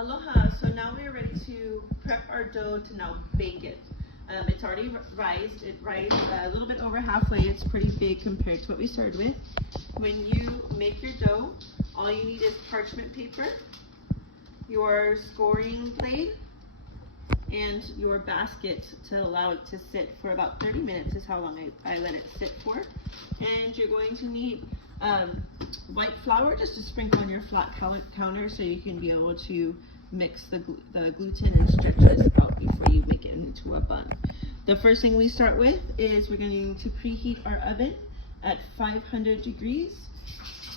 Aloha, so now we are ready to prep our dough to now bake it. It's already rised. It rised a little bit over halfway. It's pretty big compared to what we started with. When you make your dough, all you need is parchment paper, your scoring blade, and your basket to allow it to sit for about 30 minutes is how long I let it sit for. And you're going to need white flour just to sprinkle on your flat counter so you can be able to mix the gluten and stretch this out before you make it into a bun. The first thing we start with is we're going to preheat our oven at 500 degrees.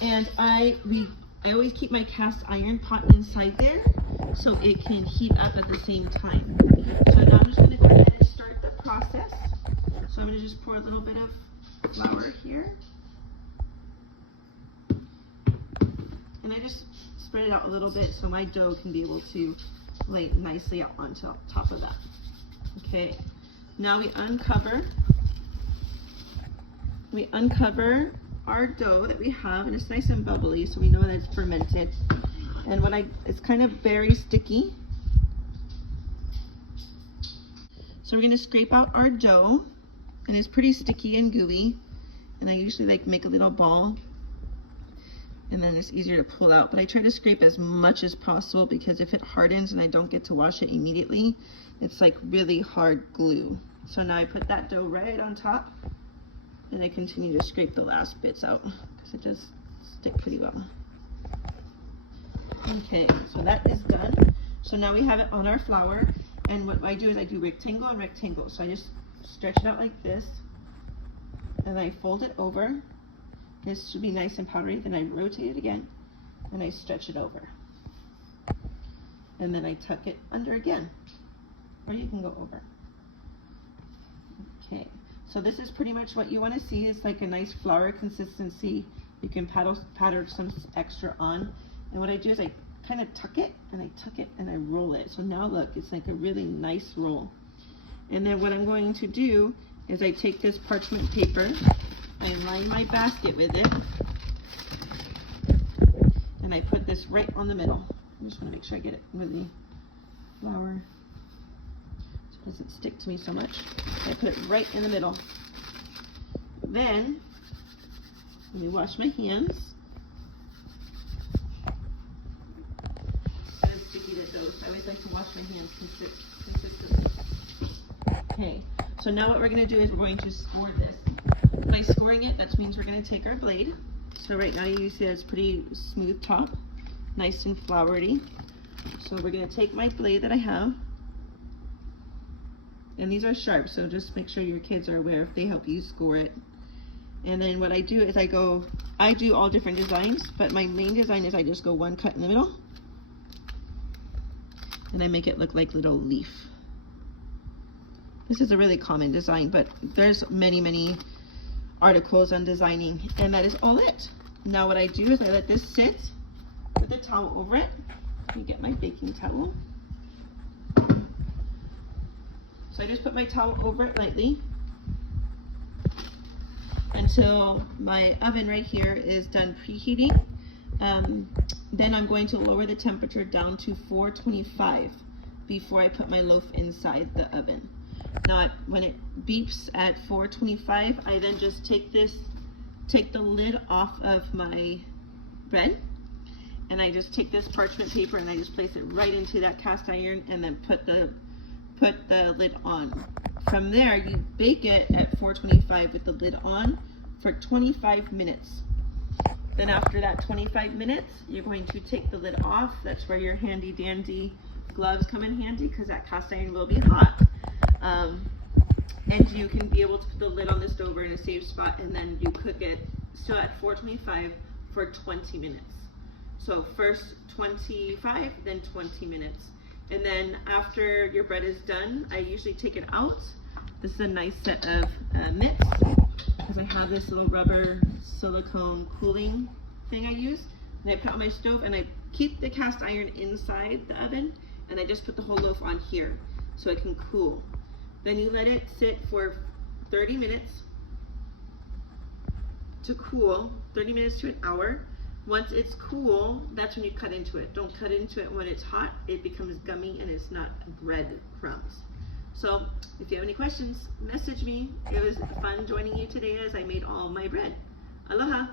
And I always keep my cast iron pot inside there so it can heat up at the same time. So now I'm just going to go ahead and start the process. So I'm going to just pour a little bit of flour here. And I just spread it out a little bit so my dough can be able to lay nicely out on top of that. Okay, now we uncover our dough that we have, and it's nice and bubbly so we know that it's fermented. And it's kind of very sticky. So we're going to scrape out our dough, and it's pretty sticky and gooey. And I usually make a little ball, and then it's easier to pull out. But I try to scrape as much as possible because if it hardens and I don't get to wash it immediately, it's like really hard glue. So now I put that dough right on top, and I continue to scrape the last bits out because it does stick pretty well. Okay, so that is done. So now we have it on our flour, and what I do is I do rectangle and rectangle. So I just stretch it out like this, and I fold it over. This should be nice and powdery. Then I rotate it again, and I stretch it over. And then I tuck it under again, or you can go over. Okay, so this is pretty much what you want to see. It's like a nice flour consistency. You can powder some extra on. And what I do is I kind of tuck it, and I tuck it, and I roll it. So now look, it's like a really nice roll. And then what I'm going to do is I take this parchment paper, I line my basket with it, and I put this right on the middle. I just want to make sure I get it with the flour so it doesn't stick to me so much. I put it right in the middle. Then, let me wash my hands. It's kind of sticky to dough, so I always like to wash my hands consistently. Okay, so now what we're going to do is we're going to score this. By scoring it, that means we're going to take our blade. So right now you see that it's pretty smooth top, nice and floury. So we're going to take my blade that I have, and these are sharp, so just make sure your kids are aware if they help you score it. And then what I do is I do all different designs, but my main design is I just go one cut in the middle, and I make it look like little leaf. This is a really common design, but there's many articles on designing, and that is all it. Now what I do is I let this sit with a towel over it. Let me get my baking towel. So I just put my towel over it lightly until my oven right here is done preheating. Then I'm going to lower the temperature down to 425 before I put my loaf inside the oven. Now, when it beeps at 425, I then just take the lid off of my bread, and I just take this parchment paper and I just place it right into that cast iron, and then put the lid on. From there, you bake it at 425 with the lid on for 25 minutes. Then after that 25 minutes, you're going to take the lid off. That's where your handy dandy gloves come in handy, because that cast iron will be hot. And you can be able to put the lid on the stove in a safe spot, and then you cook it still at 425 for 20 minutes. So first 25, then 20 minutes. And then after your bread is done, I usually take it out. This is a nice set of mitts, because I have this little rubber silicone cooling thing I use. And I put it on my stove, and I keep the cast iron inside the oven, and I just put the whole loaf on here so it can cool. Then you let it sit for 30 minutes to cool, 30 minutes to an hour. Once it's cool, that's when you cut into it. Don't cut into it when it's hot. It becomes gummy and it's not bread crumbs. So if you have any questions, message me. It was fun joining you today as I made all my bread. Aloha.